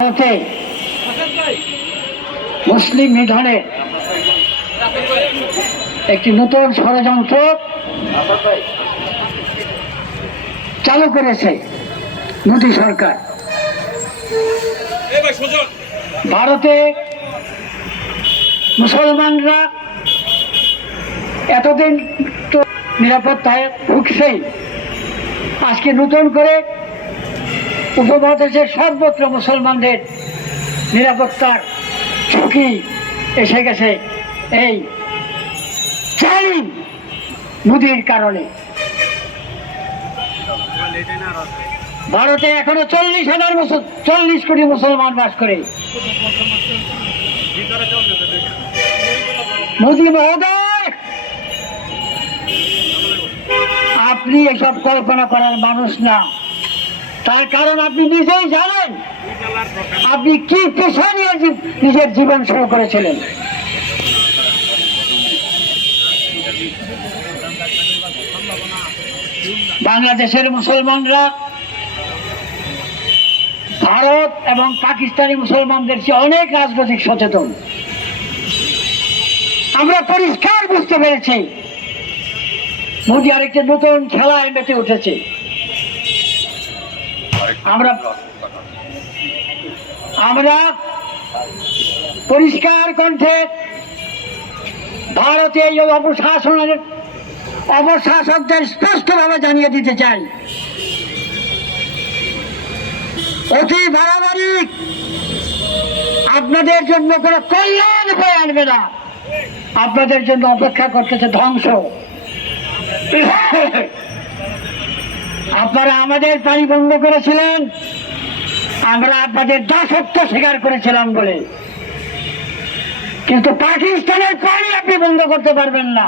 ভারতে মুসলিম নিধনের একটি নতুন ষড়যন্ত্র চালু করেছে মোদী সরকার। ভারতে মুসলমানরা এতদিন তো নিরাপত্তায় ভুগছেই। আজকে নতুন করে উপমহাদেশের সর্বত্র মুসলমানদের নিরাপত্তার ঝুঁকি এসে গেছে। এই জালিম মোদির কারণে। ভারতে এখনও চল্লিশ হাজার মুসল চল্লিশ কোটি মুসলমান বাস করে। মোদী মহোদয়! আপনি এসব কল্পনা করার মানুষ না। তার কারণ আপনি নিজেই জানেন। আপনি কি পেশা নিয়ে নিজের জীবন শুরু করেছিলেন? বাংলাদেশের মুসলমানরা ভারত এবং পাকিস্তানি মুসলমানদের চেয়ে অনেক রাজনৈতিক সচেতন। আমরা পরিষ্কার বুঝতে পেরেছি। মোদী আরেকটি নতুন খেলায় মেতে উঠেছে। আমরা আমরা পরিষ্কার কণ্ঠে ভারতে এই অপশাসনের অপশাসকদের স্পষ্টভাবে জানিয়ে দিতে চাই। অতি বাড়াবাড়ি আপনাদের জন্য কোনো কল্যাণ বয়ে আনবে না। আপনাদের জন্য অপেক্ষা করতেছে ধ্বংস। আপনারা আমাদের পানি বন্ধ করেছিলেন, আমরা আপনাদের দাসত্ব স্বীকার করেছিলাম বলে। কিন্তু পাকিস্তানের পানি আপনি বন্ধ করতে পারবেন না,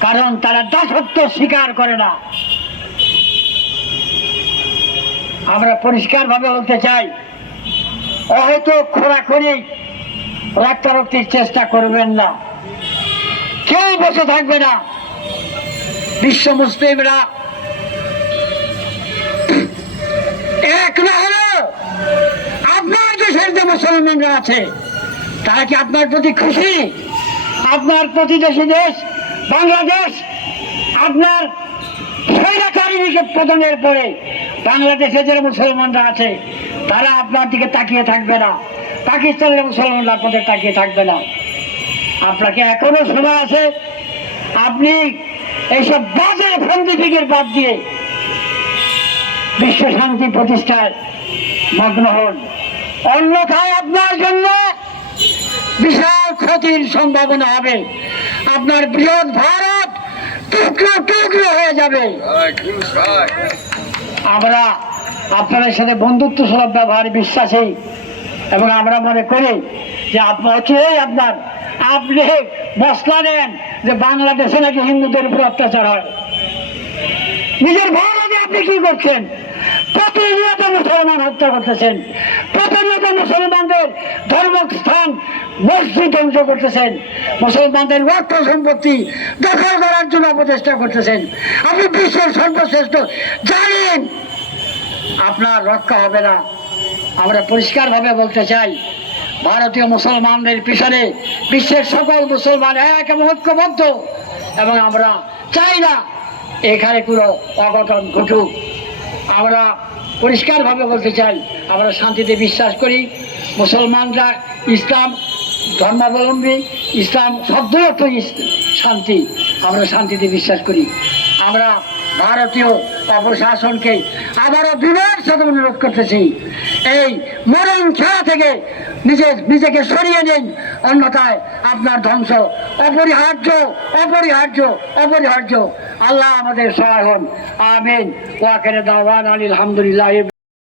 কারণ তারা দাসত্ব স্বীকার করে না। আমরা পরিষ্কারভাবে বলতে চাই হয়তো খোরাখড়ি রক্তারক্তির চেষ্টা করবেন না। কেউ বসে থাকবে না। বিশ্ব মুসলিমরা এক না হলো। আপনার দেশের যে মুসলমানরা আছে, তারা কি আপনার প্রতি খুশি? আপনার প্রতিবেশী দেশ, বাংলাদেশ, আপনার স্বৈরাচারী পতনের পরে বাংলাদেশে যে মুসলমানরা আছে, তারা আপনার দিকে তাকিয়ে থাকবে না। পাকিস্তানের মুসলমানরা আপনাদের তাকিয়ে থাকবে না। আপনাকে এখনও সময় আছে। আপনি এইসব বাজে ফন্দি ফিকির বাদ দিয়ে বিশ্ব শান্তি প্রতিষ্ঠায় মগ্ন হন। অন্যথায় আপনার জন্য বিশাল ক্ষতির সম্ভাবনা হবে। আপনার বৃহৎ ভারত টুকরো টুকরো হয়ে যাবে। আমরা আপনাদের সাথে বন্ধুত্ব সুলভ ব্যবহার বিশ্বাসী এবং আমরা মনে করি যে অচিরেই আপনার আপনি মশলা নেন যে বাংলাদেশে নাকি হিন্দুদের উপর অত্যাচার হয়। নিজের ভারতে আপনি কি করছেন? প্রতিনিয়ত মুসলমান হত্যা করতেছেন। প্রতিনিয়ত মুসলমানদের ধর্মস্থান মসজিদ ধ্বংস করতেছেন। মুসলমানদের অর্থ সম্পত্তি দখল করার জন্য অপচেষ্টা করতেছেন। আপনি বিশ্বের সর্বশ্রেষ্ঠ, জানেন আপনার রক্ষা হবে না। আমরা পরিষ্কারভাবে বলতে চাই, ভারতীয় মুসলমানদের পিছনে বিশ্বের সকল মুসলমান এক এবং ঐক্যবদ্ধ এবং আমরা চাই না এখানে কোনো অঘটন ঘটুক। আমরা পরিষ্কারভাবে বলতে চাই, আমরা শান্তিতে বিশ্বাস করি, মুসলমানরা ইসলাম ধর্মাবলম্বী, ইসলাম শব্দই অর্থ শান্তি, আমরা শান্তিতে বিশ্বাস করি। আমরা ভারতীয় অপশাসনকে আবারও দৃঢ়ের সাথে অনুরোধ করতেছি, এই মরণ খেলা থেকে নিজে নিজেকে সরিয়ে নিন, অন্যথায় আপনার ধ্বংস। অপরিহার্য অপরিহার্য অপরিহার্য। আল্লাহ আমাদের সহায় হন আমিন। ওয়াকের দাওয়ান আলহামদুলিল্লাহ